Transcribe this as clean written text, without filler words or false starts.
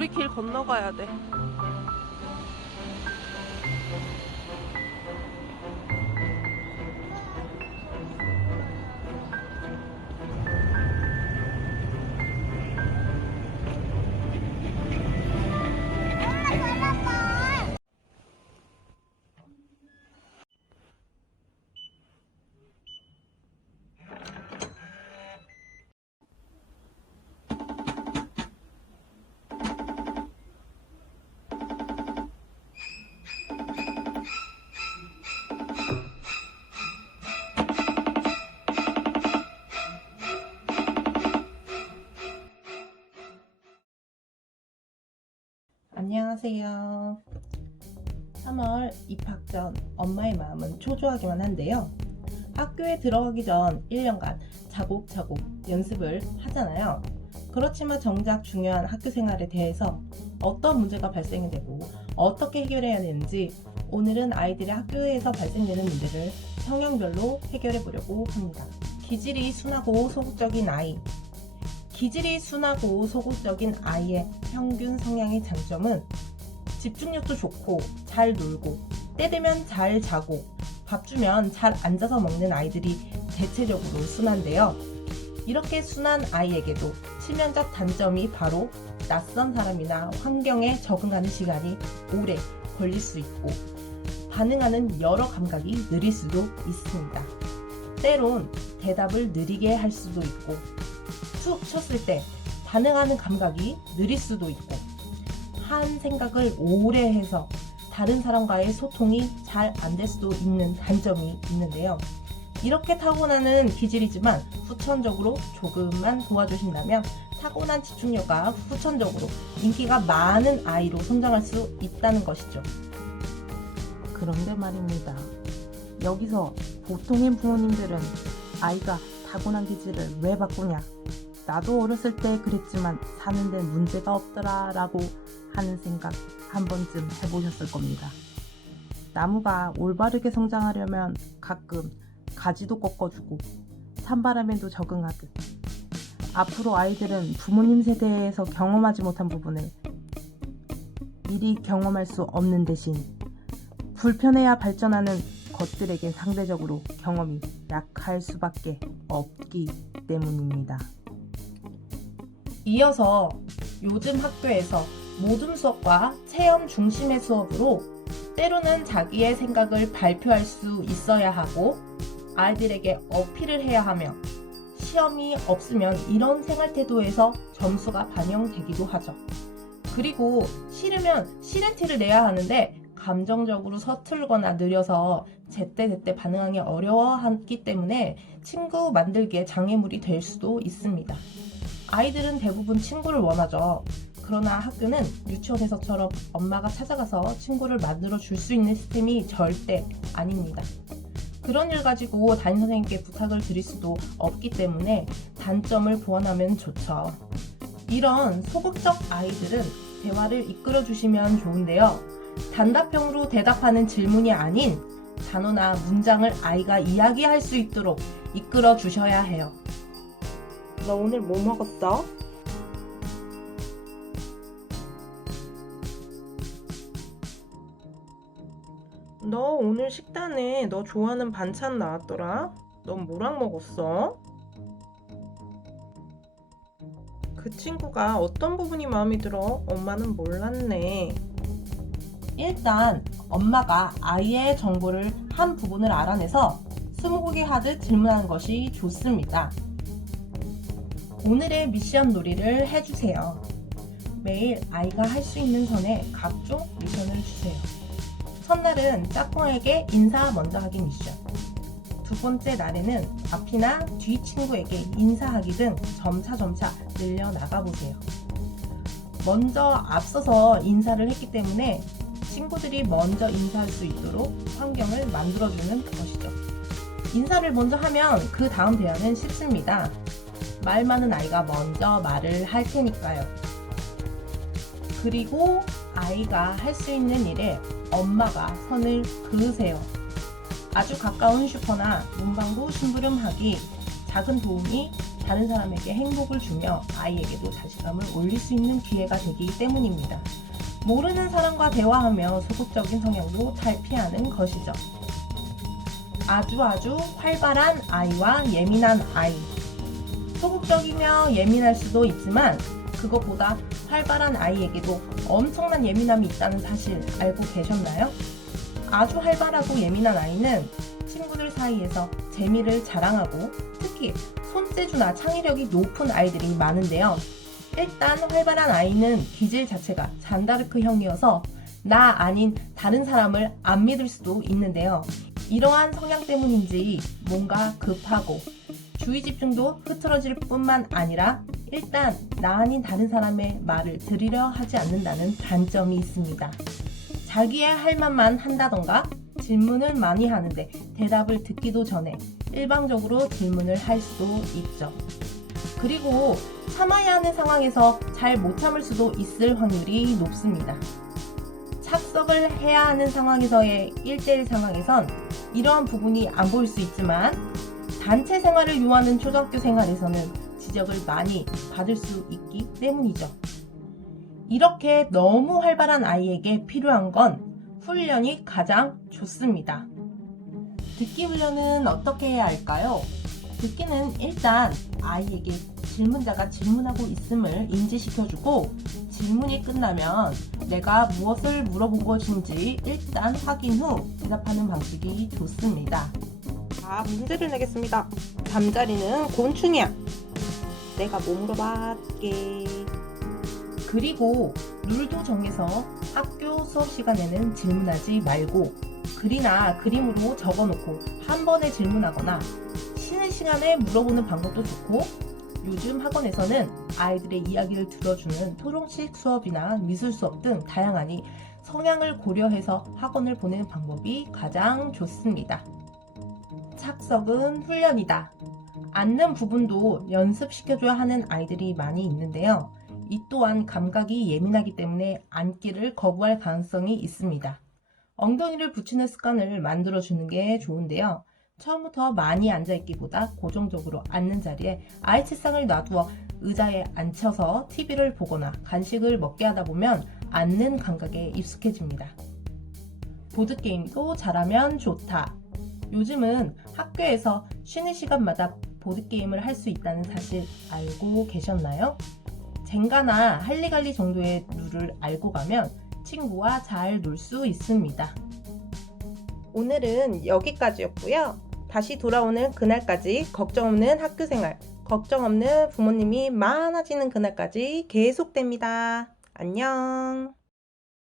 우리 길 건너가야 돼. 안녕하세요. 3월 입학 전 엄마의 마음은 초조하기만 한데요. 학교에 들어가기 전 1년간 차곡차곡 연습을 하잖아요. 그렇지만 정작 중요한 학교 생활에 대해서 어떤 문제가 발생이 되고 어떻게 해결해야 되는지 오늘은 아이들의 학교에서 발생되는 문제를 성향별로 해결해 보려고 합니다. 기질이 순하고 소극적인 아이. 기질이 순하고 소극적인 아이의 평균 성향의 장점은 집중력도 좋고 잘 놀고 때 되면 잘 자고 밥 주면 잘 앉아서 먹는 아이들이 대체적으로 순한데요. 이렇게 순한 아이에게도 치명적 단점이 바로 낯선 사람이나 환경에 적응하는 시간이 오래 걸릴 수 있고 반응하는 여러 감각이 느릴 수도 있습니다. 때론 대답을 느리게 할 수도 있고 툭 쳤을 때 반응하는 감각이 느릴 수도 있고 한 생각을 오래 해서 다른 사람과의 소통이 잘 안 될 수도 있는 단점이 있는데요. 이렇게 타고나는 기질이지만 후천적으로 조금만 도와주신다면 타고난 집중력과 후천적으로 인기가 많은 아이로 성장할 수 있다는 것이죠. 그런데 말입니다. 여기서 보통의 부모님들은 아이가 타고난 기질을 왜 바꾸냐? 나도 어렸을 때 그랬지만 사는 데 문제가 없더라 라고 하는 생각 한 번쯤 해보셨을 겁니다. 나무가 올바르게 성장하려면 가끔 가지도 꺾어주고 찬바람에도 적응하듯 앞으로 아이들은 부모님 세대에서 경험하지 못한 부분을 미리 경험할 수 없는 대신 불편해야 발전하는 것들에겐 상대적으로 경험이 약할 수밖에 없기 때문입니다. 이어서 요즘 학교에서 모둠 수업과 체험 중심의 수업으로 때로는 자기의 생각을 발표할 수 있어야 하고 아이들에게 어필을 해야 하며 시험이 없으면 이런 생활 태도에서 점수가 반영되기도 하죠. 그리고 싫으면 싫은 티를 내야 하는데 감정적으로 서툴거나 느려서 제때제때 반응하기 어려워하기 때문에 친구 만들기에 장애물이 될 수도 있습니다. 아이들은 대부분 친구를 원하죠. 그러나 학교는 유치원에서처럼 엄마가 찾아가서 친구를 만들어 줄 수 있는 시스템이 절대 아닙니다. 그런 일 가지고 담임선생님께 부탁을 드릴 수도 없기 때문에 단점을 보완하면 좋죠. 이런 소극적 아이들은 대화를 이끌어 주시면 좋은데요. 단답형으로 대답하는 질문이 아닌 단어나 문장을 아이가 이야기할 수 있도록 이끌어 주셔야 해요. 너 오늘 뭐 먹었어? 너 오늘 식단에 너 좋아하는 반찬 나왔더라? 넌 뭐랑 먹었어? 그 친구가 어떤 부분이 마음에 들어? 엄마는 몰랐네. 일단 엄마가 아이의 정보를 한 부분을 알아내서 스무고개 하듯 질문하는 것이 좋습니다. 오늘의 미션 놀이를 해주세요. 매일 아이가 할 수 있는 선에 각종 미션을 주세요. 첫날은 짝꿍에게 인사 먼저 하기 미션. 두 번째 날에는 앞이나 뒤 친구에게 인사하기 등 점차 늘려나가 보세요. 먼저 앞서서 인사를 했기 때문에 친구들이 먼저 인사할 수 있도록 환경을 만들어주는 것이죠. 인사를 먼저 하면 그 다음 대화는 쉽습니다. 말 많은 아이가 먼저 말을 할 테니까요. 그리고 아이가 할 수 있는 일에 엄마가 선을 그으세요. 아주 가까운 슈퍼나 문방구 심부름하기 작은 도움이 다른 사람에게 행복을 주며 아이에게도 자신감을 올릴 수 있는 기회가 되기 때문입니다. 모르는 사람과 대화하며 소극적인 성향도 탈피하는 것이죠. 아주 활발한 아이와 예민한 아이. 소극적이며 예민할 수도 있지만 그것보다 활발한 아이에게도 엄청난 예민함이 있다는 사실 알고 계셨나요? 아주 활발하고 예민한 아이는 친구들 사이에서 재미를 자랑하고 특히 손재주나 창의력이 높은 아이들이 많은데요. 일단 활발한 아이는 기질 자체가 잔다르크형이어서 나 아닌 다른 사람을 안 믿을 수도 있는데요. 이러한 성향 때문인지 뭔가 급하고 주의 집중도 흐트러질 뿐만 아니라 일단 나 아닌 다른 사람의 말을 들으려 하지 않는다는 단점이 있습니다. 자기의 할 말만 한다던가 질문을 많이 하는데 대답을 듣기도 전에 일방적으로 질문을 할 수도 있죠. 그리고 참아야 하는 상황에서 잘 못 참을 수도 있을 확률이 높습니다. 착석을 해야 하는 상황에서의 1대1 상황에선 이러한 부분이 안 보일 수 있지만 단체 생활을 요하는 초등학교 생활에서는 지적을 많이 받을 수 있기 때문이죠. 이렇게 너무 활발한 아이에게 필요한 건 훈련이 가장 좋습니다. 듣기 훈련은 어떻게 해야 할까요? 듣기는 일단 아이에게 질문자가 질문하고 있음을 인지시켜주고 질문이 끝나면 내가 무엇을 물어보고 싶은지 일단 확인 후 대답하는 방식이 좋습니다. 자, 문제를 내겠습니다. 잠자리는 곤충이야. 내가 뭐 물어봤게. 그리고 룰도 정해서 학교 수업 시간에는 질문하지 말고 글이나 그림으로 적어놓고 한 번에 질문하거나 쉬는 시간에 물어보는 방법도 좋고 요즘 학원에서는 아이들의 이야기를 들어주는 토론식 수업이나 미술 수업 등 다양하니 성향을 고려해서 학원을 보내는 방법이 가장 좋습니다. 착석은 훈련이다. 앉는 부분도 연습시켜줘야 하는 아이들이 많이 있는데요. 이 또한 감각이 예민하기 때문에 앉기를 거부할 가능성이 있습니다. 엉덩이를 붙이는 습관을 만들어주는 게 좋은데요. 처음부터 많이 앉아있기보다 고정적으로 앉는 자리에 아이 책상을 놔두어 의자에 앉혀서 TV를 보거나 간식을 먹게 하다 보면 앉는 감각에 익숙해집니다. 보드게임도 잘하면 좋다. 요즘은 학교에서 쉬는 시간마다 보드게임을 할 수 있다는 사실 알고 계셨나요? 젠가나 할리갈리 정도의 룰을 알고 가면 친구와 잘 놀 수 있습니다. 오늘은 여기까지였고요. 다시 돌아오는 그날까지 걱정 없는 학교 생활, 걱정 없는 부모님이 많아지는 그날까지 계속됩니다. 안녕.